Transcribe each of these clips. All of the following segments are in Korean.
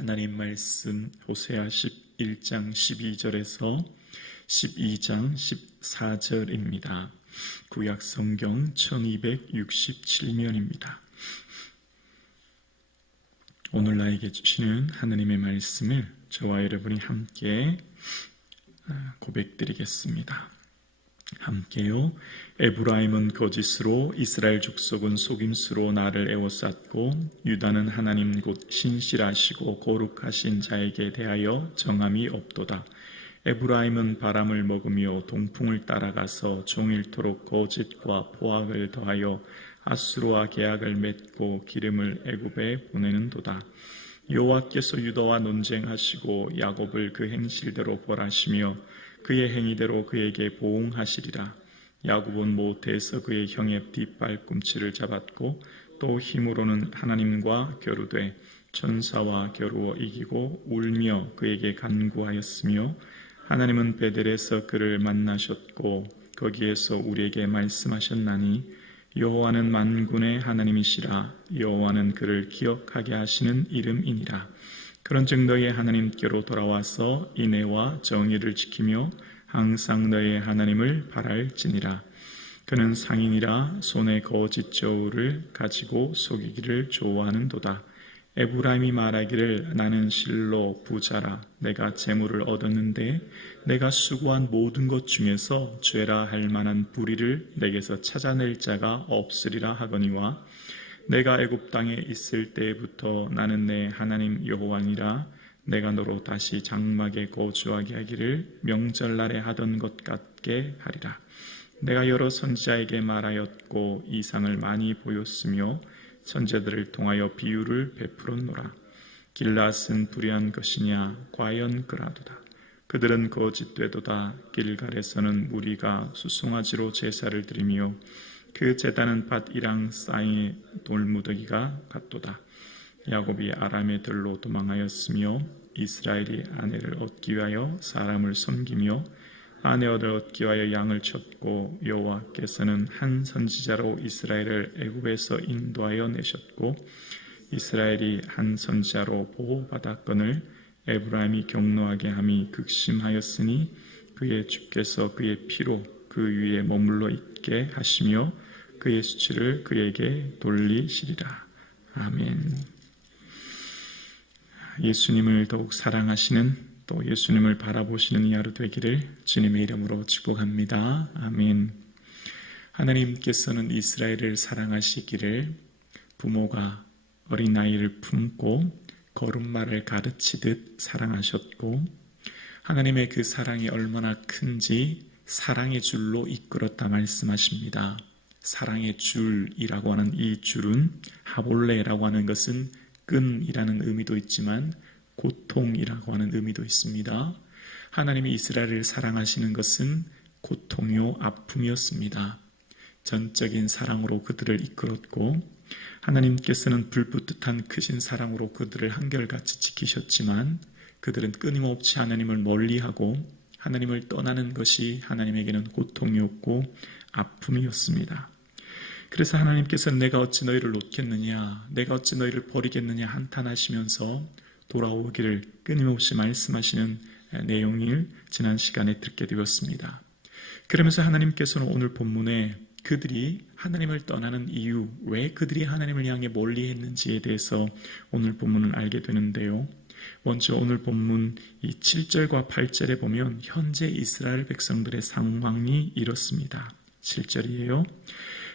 하나님 말씀 호세아 11장 12절에서 12장 14절입니다. 구약 성경 1267면입니다. 오늘 나에게 주시는 하나님의 말씀을 저와 여러분이 함께 고백드리겠습니다. 함께요. 에브라임은 거짓으로, 이스라엘 족속은 속임수로 나를 애워쌌고, 유다는 하나님 곧 신실하시고 거룩하신 자에게 대하여 정함이 없도다. 에브라임은 바람을 먹으며 동풍을 따라가서 종일토록 거짓과 포악을 더하여 아수르와 계약을 맺고 기름을 애굽에 보내는도다. 여호와께서 유다와 논쟁하시고 야곱을 그 행실대로 벌하시며 그의 행위대로 그에게 보응하시리라. 야곱은 모태에서 그의 형의 뒷발꿈치를 잡았고 또 힘으로는 하나님과 겨루되 천사와 겨루어 이기고 울며 그에게 간구하였으며, 하나님은 베델에서 그를 만나셨고 거기에서 우리에게 말씀하셨나니 여호와는 만군의 하나님이시라. 여호와는 그를 기억하게 하시는 이름이니라. 그런즉 너희의 하나님께로 돌아와서 인애와 정의를 지키며 항상 너희의 하나님을 바랄지니라. 그는 상인이라 손에 거짓 저울을 가지고 속이기를 좋아하는도다. 에브라임이 말하기를 나는 실로 부자라. 내가 재물을 얻었는데 내가 수고한 모든 것 중에서 죄라 할 만한 불의를 내게서 찾아낼 자가 없으리라 하거니와, 내가 애굽 땅에 있을 때부터 나는 내 하나님 여호와니라. 내가 너로 다시 장막에 거주하게 하기를 명절날에 하던 것 같게 하리라. 내가 여러 선지자에게 말하였고 이상을 많이 보였으며 선지자들을 통하여 비유를 베풀었노라. 길앗은 불의한 것이냐? 과연 그라도다. 그들은 거짓되도다. 길갈에서는 무리가 수송아지로 제사를 드리며 그 제단은 밭이랑 쌍의 돌무더기가 같도다. 야곱이 아람의 들로 도망하였으며 이스라엘이 아내를 얻기 위하여 사람을 섬기며 아내를 얻기 위하여 양을 쳤고, 여호와께서는 한 선지자로 이스라엘을 애굽에서 인도하여 내셨고 이스라엘이 한 선지자로 보호받았거늘 에브라임이 경노하게 함이 극심하였으니 그의 주께서 그의 피로 그 위에 머물러 있게 하시며 그의 수치를 그에게 돌리시리라. 아멘. 예수님을 더욱 사랑하시는, 또 예수님을 바라보시는 이 하루 되기를 주님의 이름으로 축복합니다. 아멘. 하나님께서는 이스라엘을 사랑하시기를 부모가 어린아이를 품고 걸음마를 가르치듯 사랑하셨고, 하나님의 그 사랑이 얼마나 큰지 사랑의 줄로 이끌었다 말씀하십니다. 사랑의 줄이라고 하는 이 줄은, 하볼레라고 하는 것은 끈이라는 의미도 있지만 고통이라고 하는 의미도 있습니다. 하나님이 이스라엘을 사랑하시는 것은 고통이요 아픔이었습니다. 전적인 사랑으로 그들을 이끌었고, 하나님께서는 불붙듯한 크신 사랑으로 그들을 한결같이 지키셨지만 그들은 끊임없이 하나님을 멀리하고 하나님을 떠나는 것이 하나님에게는 고통이었고 아픔이었습니다. 그래서 하나님께서는 내가 어찌 너희를 놓겠느냐, 내가 어찌 너희를 버리겠느냐 한탄하시면서 돌아오기를 끊임없이 말씀하시는 내용을 지난 시간에 듣게 되었습니다. 그러면서 하나님께서는 오늘 본문에 그들이 하나님을 떠나는 이유, 왜 그들이 하나님을 향해 멀리했는지에 대해서 오늘 본문을 알게 되는데요. 먼저 오늘 본문 이 7절과 8절에 보면 현재 이스라엘 백성들의 상황이 이렇습니다. 7절이에요.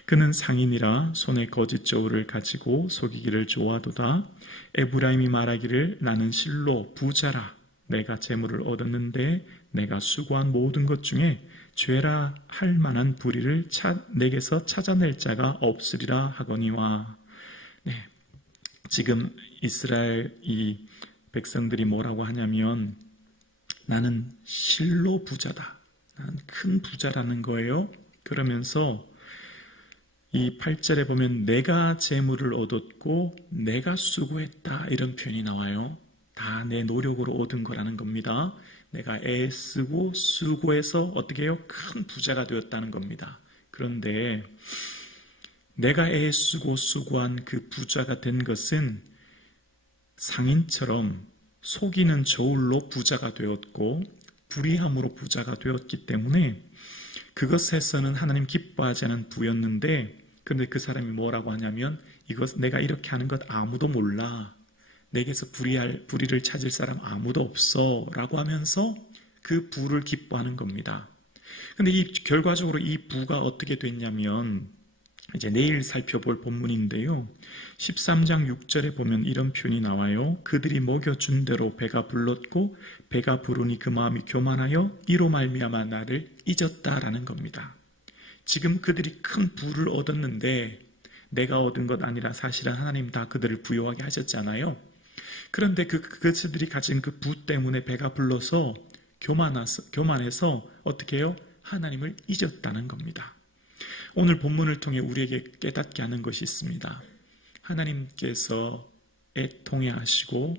그는 상인이라 손에 거짓 저울을 가지고 속이기를 좋아하도다. 에브라임이 말하기를 나는 실로 부자라. 내가 재물을 얻었는데 내가 수고한 모든 것 중에 죄라 할 만한 불의를 내게서 찾아낼 자가 없으리라 하거니와. 지금 이스라엘 이 백성들이 뭐라고 하냐면 나는 실로 부자다. 나는 큰 부자라는 거예요. 그러면서 이 8절에 보면 내가 재물을 얻었고 내가 수고했다 이런 표현이 나와요. 다 내 노력으로 얻은 거라는 겁니다. 내가 애쓰고 수고해서 어떻게 해요? 큰 부자가 되었다는 겁니다. 그런데 내가 애쓰고 수고한 그 부자가 된 것은 상인처럼 속이는 저울로 부자가 되었고 불의함으로 부자가 되었기 때문에 그것에서는 하나님 기뻐하지 않은 부였는데, 그런데 그 사람이 뭐라고 하냐면 이것 내가 이렇게 하는 것 아무도 몰라, 내게서 불의를 찾을 사람 아무도 없어 라고 하면서 그 부를 기뻐하는 겁니다. 근데 결과적으로 이 부가 어떻게 됐냐면, 이제 내일 살펴볼 본문인데요, 13장 6절에 보면 이런 표현이 나와요. 그들이 먹여준 대로 배가 불렀고 배가 부르니 그 마음이 교만하여 이로 말미암아 나를 잊었다라는 겁니다. 지금 그들이 큰 부를 얻었는데 내가 얻은 것 아니라 사실은 하나님 다 그들을 부유하게 하셨잖아요. 그런데 그들이 가진 그 부 때문에 배가 불러서 교만해서 어떻게 해요? 하나님을 잊었다는 겁니다. 오늘 본문을 통해 우리에게 깨닫게 하는 것이 있습니다. 하나님께서 애통해 하시고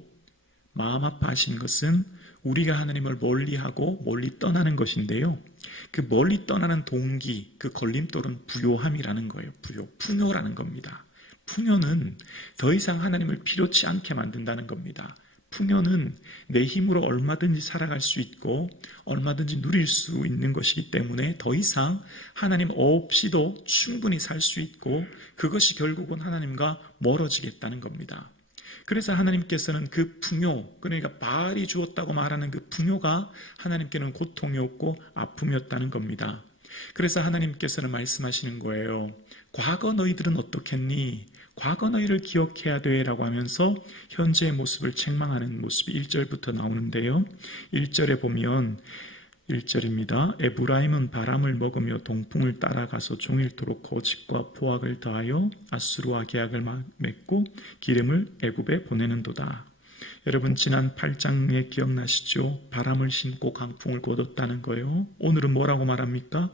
마음 아파하신 것은 우리가 하나님을 멀리하고 멀리 떠나는 것인데요, 그 멀리 떠나는 동기, 그 걸림돌은 부요함이라는 거예요. 풍요라는 겁니다. 풍요는 더 이상 하나님을 필요치 않게 만든다는 겁니다. 풍요는 내 힘으로 얼마든지 살아갈 수 있고 얼마든지 누릴 수 있는 것이기 때문에 더 이상 하나님 없이도 충분히 살 수 있고, 그것이 결국은 하나님과 멀어지겠다는 겁니다. 그래서 하나님께서는 그 풍요, 그러니까 바알이 주었다고 말하는 그 풍요가 하나님께는 고통이었고 아픔이었다는 겁니다. 그래서 하나님께서는 말씀하시는 거예요. 과거 너희들은 어떻겠니? 과거 너희를 기억해야 돼 라고 하면서 현재의 모습을 책망하는 모습이 1절부터 나오는데요, 1절에 보면 1절입니다. 에브라임은 바람을 먹으며 동풍을 따라가서 종일토록 거짓과 포악을 더하여 아수르와 계약을 맺고 기름을 애굽에 보내는도다. 여러분, 지난 8장에 기억나시죠? 바람을 심고 강풍을 거뒀다는 거예요. 오늘은 뭐라고 말합니까?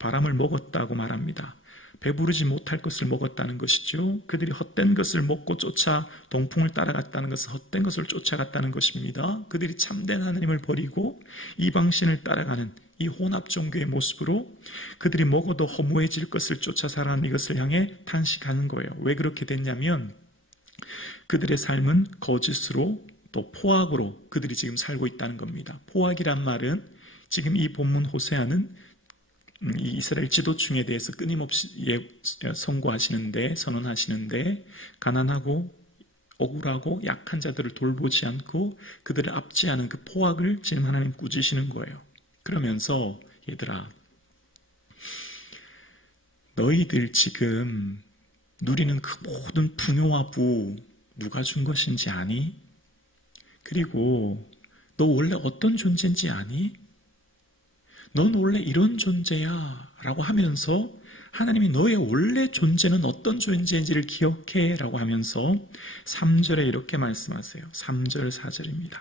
바람을 먹었다고 말합니다. 배부르지 못할 것을 먹었다는 것이죠. 그들이 헛된 것을 먹고 쫓아 동풍을 따라갔다는 것은 헛된 것을 쫓아갔다는 것입니다. 그들이 참된 하나님을 버리고 이방신을 따라가는 이 혼합 종교의 모습으로 그들이 먹어도 허무해질 것을 쫓아 살아가는 이것을 향해 탄식하는 거예요. 왜 그렇게 됐냐면 그들의 삶은 거짓으로 또 포악으로 그들이 지금 살고 있다는 겁니다. 포악이란 말은 지금 이 본문 호세아는 이 이스라엘 지도층에 대해서 끊임없이 선언하시는데 가난하고 억울하고 약한 자들을 돌보지 않고 그들을 압제하는 그 포악을 지금 하나님 꾸짖으시는 거예요. 그러면서 얘들아, 너희들 지금 누리는 그 모든 풍요와 부 누가 준 것인지 아니? 그리고 너 원래 어떤 존재인지 아니? 넌 원래 이런 존재야 라고 하면서 하나님이 너의 원래 존재는 어떤 존재인지를 기억해 라고 하면서 3절에 이렇게 말씀하세요. 3절 4절입니다.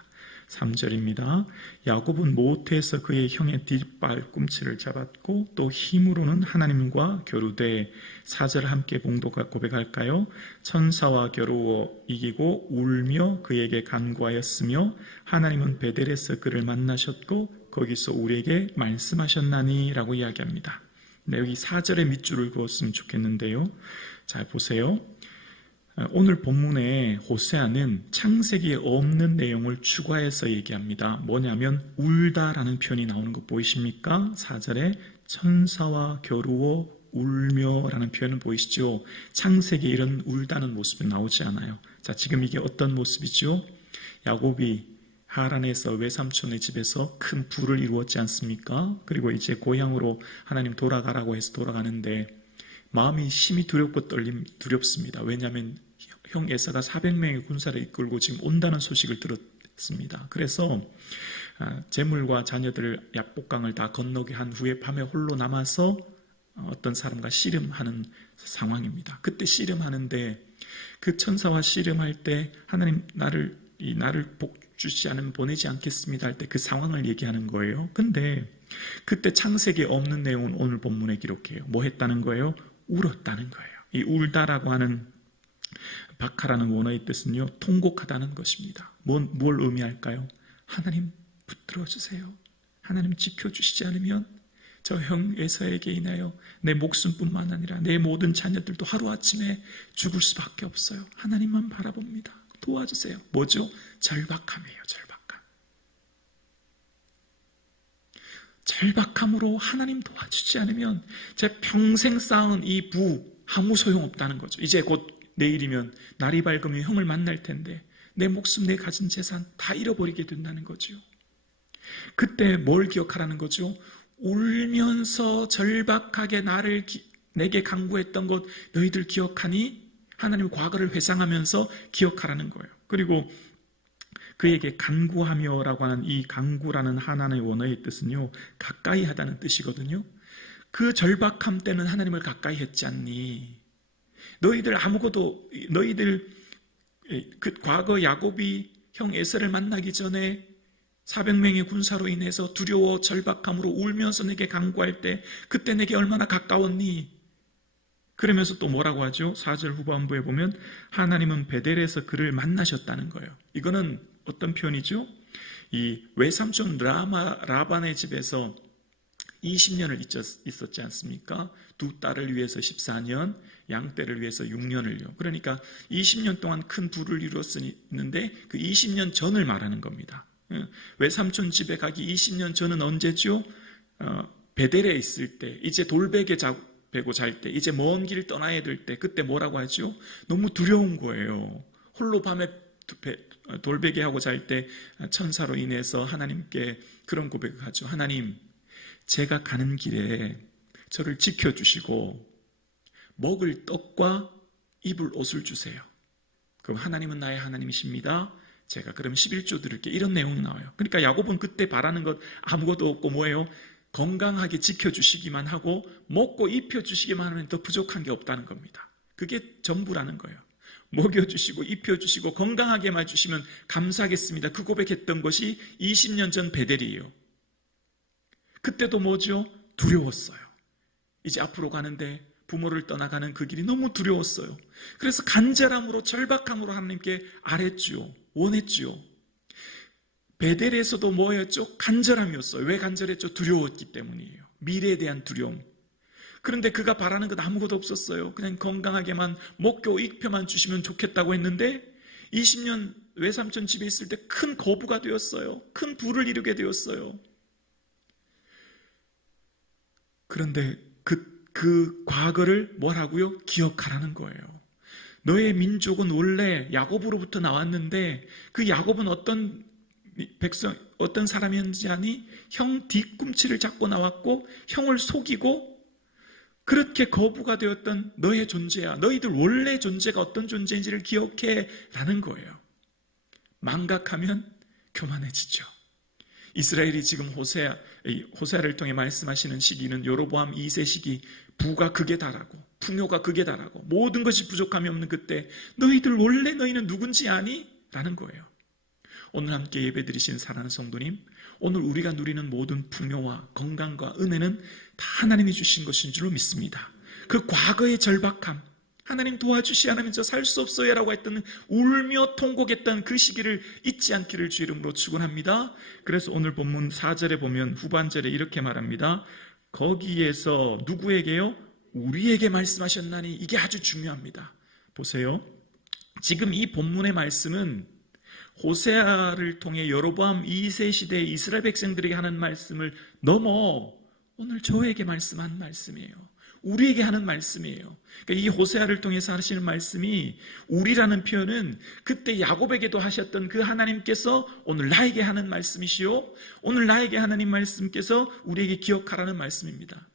3절입니다. 야곱은 모태에서 그의 형의 뒷발 꿈치를 잡았고 또 힘으로는 하나님과 겨루되, 4절 함께 봉독과 고백할까요? 천사와 겨루어 이기고 울며 그에게 간구하였으며 하나님은 베델에서 그를 만나셨고 거기서 우리에게 말씀하셨나니 라고 이야기합니다. 네, 여기 4절에 밑줄을 그었으면 좋겠는데요. 잘 보세요. 오늘 본문의 호세아는 창세기에 없는 내용을 추가해서 얘기합니다. 뭐냐면 울다라는 표현이 나오는 거 보이십니까? 4절에 천사와 겨루어 울며 라는 표현은 보이시죠? 창세기에 이런 울다는 모습이 나오지 않아요. 자, 지금 이게 어떤 모습이죠? 야곱이 하란에서 외삼촌의 집에서 큰 부를 이루었지 않습니까? 그리고 이제 고향으로 하나님 돌아가라고 해서 돌아가는데 마음이 심히 두렵고 두렵습니다. 왜냐하면 형 에사가 400명의 군사를 이끌고 지금 온다는 소식을 들었습니다. 그래서 재물과 자녀들을 약복강을 다 건너게 한 후에 밤에 홀로 남아서 어떤 사람과 씨름하는 상황입니다. 그때 씨름하는데 그 천사와 씨름할 때 하나님 나를 복 주시 않으면 보내지 않겠습니다 할 때 그 상황을 얘기하는 거예요. 근데 그때 창세기에 없는 내용은 오늘 본문에 기록해요. 뭐 했다는 거예요? 울었다는 거예요. 이 울다라고 하는 바카라는 원어의 뜻은요, 통곡하다는 것입니다. 뭘 의미할까요? 하나님 붙들어 주세요. 하나님 지켜주시지 않으면 저 형 에사에게 인하여 내 목숨뿐만 아니라 내 모든 자녀들도 하루아침에 죽을 수밖에 없어요. 하나님만 바라봅니다. 도와주세요. 뭐죠? 절박함이에요. 절박함. 절박함으로 하나님 도와주지 않으면 제 평생 쌓은 이 부 아무 소용없다는 거죠. 이제 곧 내일이면 날이 밝으면 형을 만날 텐데 내 목숨, 내 가진 재산 다 잃어버리게 된다는 거죠. 그때 뭘 기억하라는 거죠? 울면서 절박하게 내게 간구했던 것 너희들 기억하니? 하나님의 과거를 회상하면서 기억하라는 거예요. 그리고 그에게 간구하며라고 하는 이 간구라는 하나님의 원어의 뜻은요, 가까이 하다는 뜻이거든요. 그 절박함 때는 하나님을 가까이 했지 않니? 너희들 그 과거 야곱이 형 에서를 만나기 전에 400명의 군사로 인해서 두려워 절박함으로 울면서 내게 간구할 때 그때 내게 얼마나 가까웠니? 그러면서 또 뭐라고 하죠? 4절 후반부에 보면 하나님은 베델에서 그를 만나셨다는 거예요. 이거는 어떤 표현이죠? 이 외삼촌 라반의 집에서 20년을 있었지 않습니까? 두 딸을 위해서 14년, 양떼를 위해서 6년을요. 그러니까 20년 동안 큰 부를 이루었는데 그 20년 전을 말하는 겁니다. 외삼촌 집에 가기 20년 전은 언제죠? 베델에 있을 때, 이제 돌베개 베고 잘 때, 이제 먼 길 떠나야 될 때, 그때 뭐라고 하죠? 너무 두려운 거예요. 홀로 밤에 돌베개하고 잘 때 천사로 인해서 하나님께 그런 고백을 하죠. 하나님, 제가 가는 길에 저를 지켜주시고 먹을 떡과 입을 옷을 주세요. 그럼 하나님은 나의 하나님이십니다. 제가 그럼 11조 드릴게. 이런 내용이 나와요. 그러니까 야곱은 그때 바라는 것 아무것도 없고 뭐예요? 건강하게 지켜주시기만 하고 먹고 입혀주시기만 하면 더 부족한 게 없다는 겁니다. 그게 전부라는 거예요. 먹여주시고 입혀주시고 건강하게만 주시면 감사하겠습니다. 그 고백했던 것이 20년 전 베델이에요. 그때도 뭐죠? 두려웠어요. 이제 앞으로 가는데 부모를 떠나가는 그 길이 너무 두려웠어요. 그래서 간절함으로 절박함으로 하나님께 아랬지요. 원했지요. 베델에서도 뭐였죠? 간절함이었어요. 왜 간절했죠? 두려웠기 때문이에요. 미래에 대한 두려움. 그런데 그가 바라는 것 아무것도 없었어요. 그냥 건강하게만 먹고 입혀만 주시면 좋겠다고 했는데 20년 외삼촌 집에 있을 때 큰 거부가 되었어요. 큰 부를 이루게 되었어요. 그런데 그 과거를 뭐라고요? 기억하라는 거예요. 너의 민족은 원래 야곱으로부터 나왔는데 그 야곱은 어떤 사람이었는지 아니? 형 뒤꿈치를 잡고 나왔고 형을 속이고 그렇게 거부가 되었던 너의 존재야. 너희들 원래 존재가 어떤 존재인지를 기억해 라는 거예요. 망각하면 교만해지죠. 이스라엘이 지금 호세아를 통해 말씀하시는 시기는 여로보암 2세 시기, 부가 극에 달하고 풍요가 극에 달하고 모든 것이 부족함이 없는 그때 너희들 원래 너희는 누군지 아니? 라는 거예요. 오늘 함께 예배드리신 사랑하는 성도님, 오늘 우리가 누리는 모든 풍요와 건강과 은혜는 다 하나님이 주신 것인 줄로 믿습니다. 그 과거의 절박함, 하나님 도와주시 않으면 저 살 수 없어요 라고 했던 울며 통곡했던 그 시기를 잊지 않기를 주 이름으로 축원합니다. 그래서 오늘 본문 4절에 보면 후반절에 이렇게 말합니다. 거기에서 누구에게요? 우리에게 말씀하셨나니. 이게 아주 중요합니다. 보세요. 지금 이 본문의 말씀은 호세아를 통해 여로보암 2세 시대의 이스라엘 백성들에게 하는 말씀을 넘어 오늘 저에게 말씀한 말씀이에요. 우리에게 하는 말씀이에요. 그러니까 이 호세아를 통해서 하시는 말씀이 우리라는 표현은 그때 야곱에게도 하셨던 그 하나님께서 오늘 나에게 하는 말씀이시요, 오늘 나에게 하나님 말씀께서 우리에게 기억하라는 말씀입니다.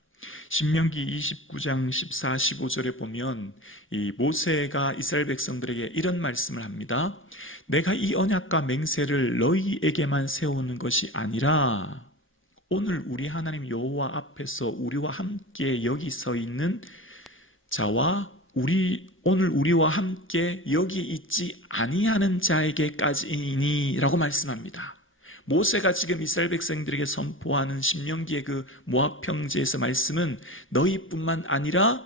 신명기 29장 14, 15절에 보면 이 모세가 이스라엘 백성들에게 이런 말씀을 합니다. 내가 이 언약과 맹세를 너희에게만 세우는 것이 아니라 오늘 우리 하나님 여호와 앞에서 우리와 함께 여기 서 있는 자와 오늘 우리와 함께 여기 있지 아니하는 자에게까지이니 라고 말씀합니다. 모세가 지금 이스라엘 백성들에게 선포하는 신명기의 그 모압 평지에서 말씀은 너희뿐만 아니라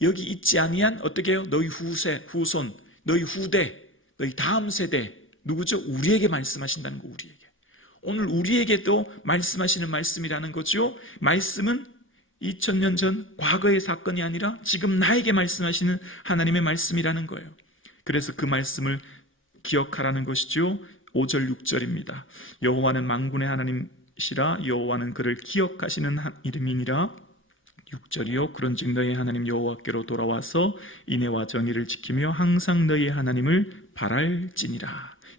여기 있지 아니한 어떻게 해요? 너희 후손, 너희 후대, 너희 다음 세대, 누구죠? 우리에게 말씀하신다는 거. 우리에게. 오늘 우리에게도 말씀하시는 말씀이라는 거죠. 말씀은 2000년 전 과거의 사건이 아니라 지금 나에게 말씀하시는 하나님의 말씀이라는 거예요. 그래서 그 말씀을 기억하라는 것이죠. 5절 6절입니다. 여호와는 만군의 하나님이시라. 여호와는 그를 기억하시는 이름이니라. 6절이요. 그런즉 너희 하나님 여호와께로 돌아와서 인애와 정의를 지키며 항상 너희 하나님을 바랄지니라.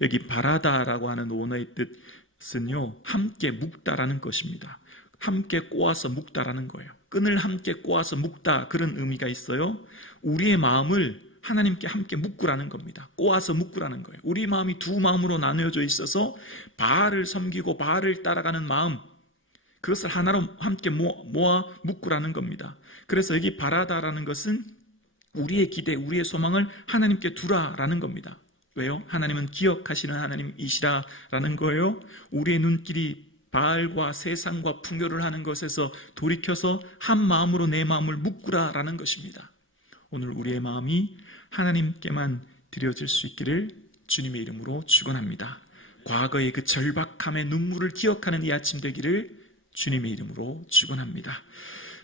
여기 바라다라고 하는 원어의 뜻은요, 함께 묶다라는 것입니다. 함께 꼬아서 묶다라는 거예요. 끈을 함께 꼬아서 묶다, 그런 의미가 있어요. 우리의 마음을 하나님께 함께 묶으라는 겁니다. 꼬아서 묶으라는 거예요. 우리 마음이 두 마음으로 나누어져 있어서 바알을 섬기고 바알을 따라가는 마음, 그것을 하나로 함께 모아 묶으라는 겁니다. 그래서 여기 바라다라는 것은 우리의 기대, 우리의 소망을 하나님께 두라라는 겁니다. 왜요? 하나님은 기억하시는 하나님이시라라는 거예요. 우리의 눈길이 바알과 세상과 풍요를 하는 것에서 돌이켜서 한 마음으로 내 마음을 묶으라라는 것입니다. 오늘 우리의 마음이 하나님께만 드려질 수 있기를 주님의 이름으로 축원합니다. 과거의 그 절박함의 눈물을 기억하는 이 아침 되기를 주님의 이름으로 축원합니다.